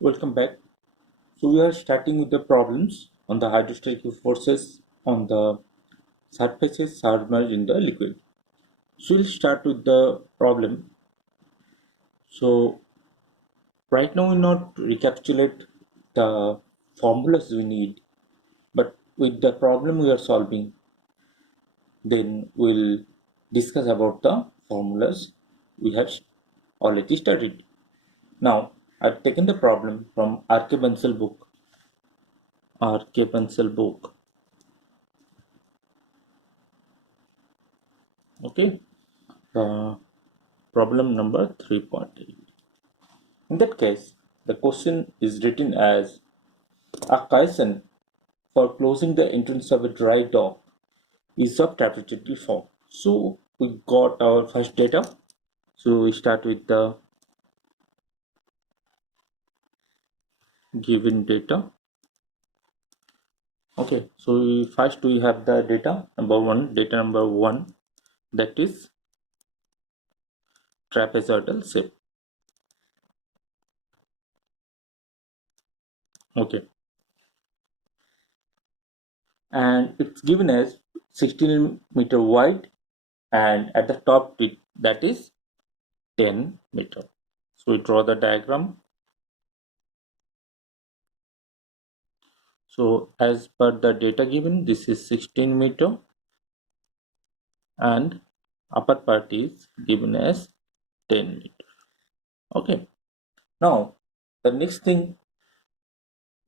Welcome back. So we are starting with the problems on the hydrostatic forces on the surfaces submerged in the liquid. So we'll start with the problem. So right now we'll not recapitulate the formulas we need, but with the problem we are solving, then we'll discuss about the formulas we have already studied. Now I've taken the problem from RK Bansal book. RK Bansal book. Okay. Problem number 3.8. In that case, the question is written as a caisson for closing the entrance of a dry dock is of trapezoidal form. So we got our first data. So we start with the given data. Okay, so first we have the data number one, that is trapezoidal shape. Okay, and it's given as 16-meter wide, and at the top that is 10 meter. So we draw the diagram. So as per the data given, this is 16 meter and upper part is given as 10 meter. Okay, now the next thing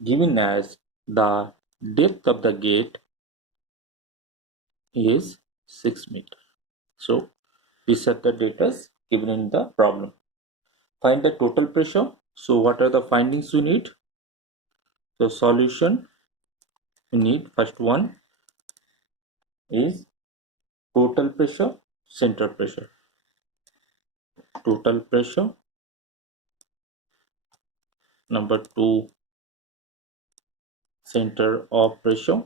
given as the depth of the gate is 6 meter. So these are the data given in the problem. Find the total pressure. So what are the findings we need? The solution we need, first one is total pressure, center pressure. Total pressure. Number two, center of pressure.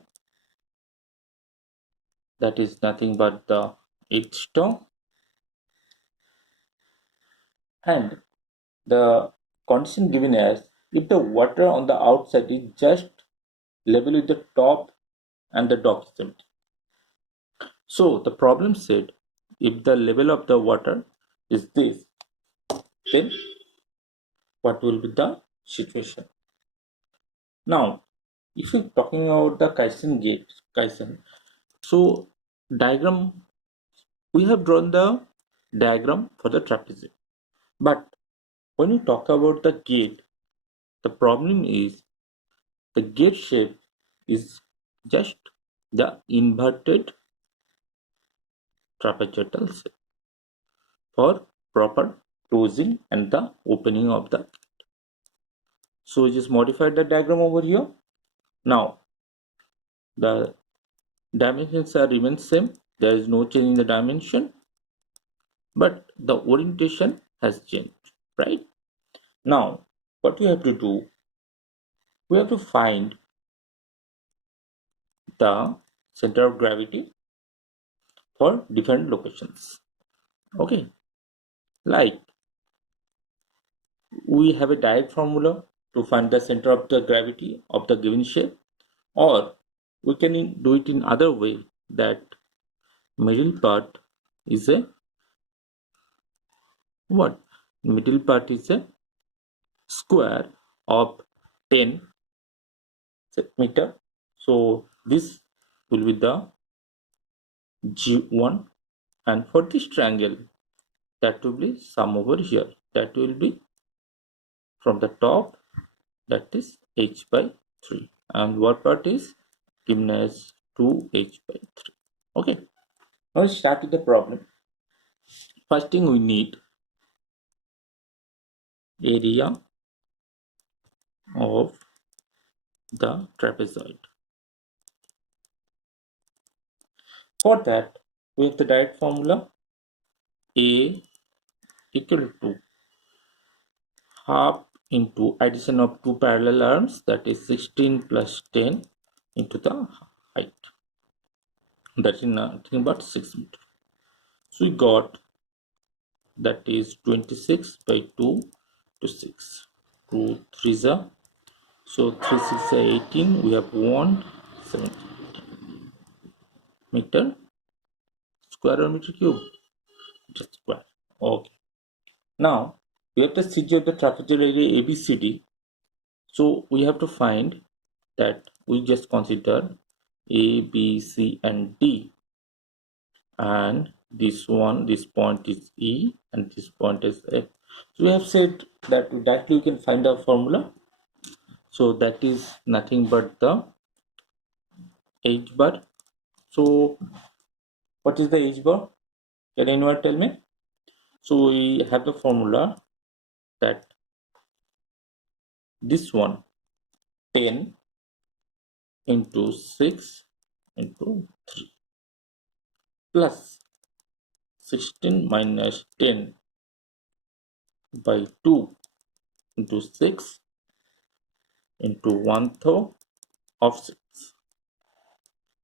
That is nothing but the H-star. And the condition given as if the water on the outside is just level with the top and the dock is empty. So the problem said if the level of the water is this, then what will be the situation? Now, if we're talking about the Caisson, so diagram, we have drawn the diagram for the trapezoid. But when you talk about the gate, the problem is the gate shape is just the inverted trapezoidal shape for proper closing and the opening of the gate. So just modify the diagram over here. Now the dimensions are remain same. There is no change in the dimension, but the orientation has changed, right? Now what we have to do, we have to find the center of gravity for different locations. Okay, like we have a direct formula to find the center of the gravity of the given shape, or we can do it in other way, that middle part is a what? Middle part is a square of 10 meter. So this will be the G1, and for this triangle that will be sum over here, that will be from the top, that is h by 3, and what part is given as 2h by 3. Okay, now let's start with the problem. First thing we need area of the trapezoid. For that we have the direct formula, A equal to half into addition of two parallel arms, that is 16 plus 10 into the height, that is nothing but 6 meters. So we got that is 26 by 2 to 6. 2 3s are, so 3 6 are 18. We have 170 meter square or meter cube, just square. Okay. Now we have the CG of the trapezoidal area ABCD. So we have to find that we just consider A, B, C, and D, and this point is E, and this point is F. So we have said that directly we can find the formula. So that is nothing but the H bar. So what is the H bar? Can anyone tell me? So we have the formula that this one 10 into 6 into 3 plus 16 minus 10 by 2 into 6 into 1/3 of 6.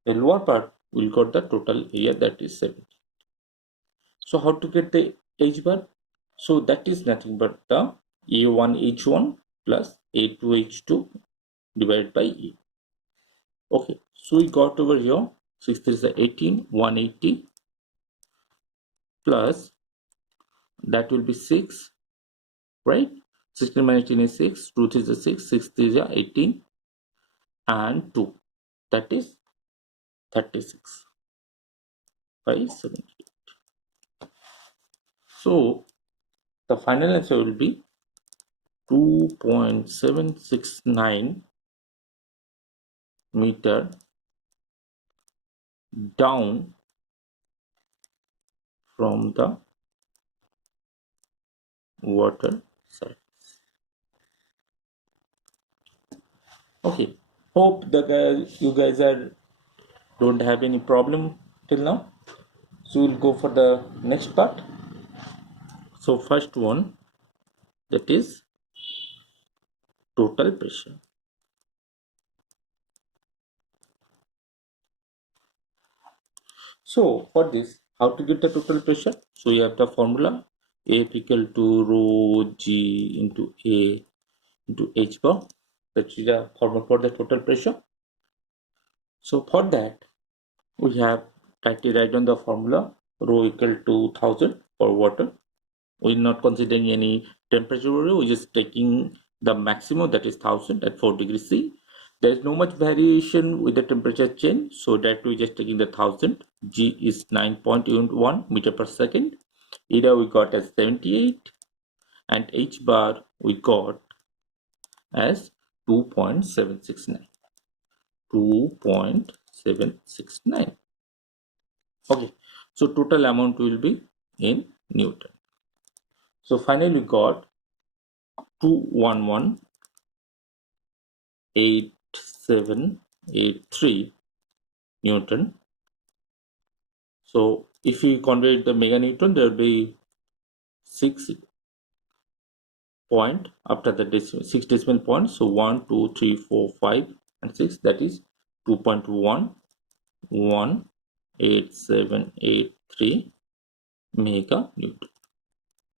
The lower part will got the total area, that is 70. So how to get the H bar? So that is nothing but the A1H1 plus A2H2 divided by E. Okay, so we got over here 6 3 is 18, 180 plus that will be 6, right? 16 minus 18 is 6, 2 3 is 6, 6 3 is 18, and 2, that is 36 by 70. So the final answer will be 2.769 meter down from the water surface. Okay, hope you guys don't have any problem till now. So we'll go for the next part. So first one, that is total pressure. So for this, how to get the total pressure? So you have the formula A equal to rho G into A into H bar. That is the formula for the total pressure. So for that, we have tried to write down the formula rho equal to 1000 for water. We're not considering any temperature, we're just taking the maximum, that is 1000 at 4 degrees C. There is no much variation with the temperature change, so that we're just taking the 1000. G is 9.1 meter per second. Area we got as 78, and H bar we got as 2.769. 2.769. Okay, so total amount will be in Newton. So finally we got 211.8783 Newton. So if we convert the meganewton, there will be 6 point after the decimal, 6 decimal points. So 1 2 3 4 5 and 6, that is 2.11873 meganewton.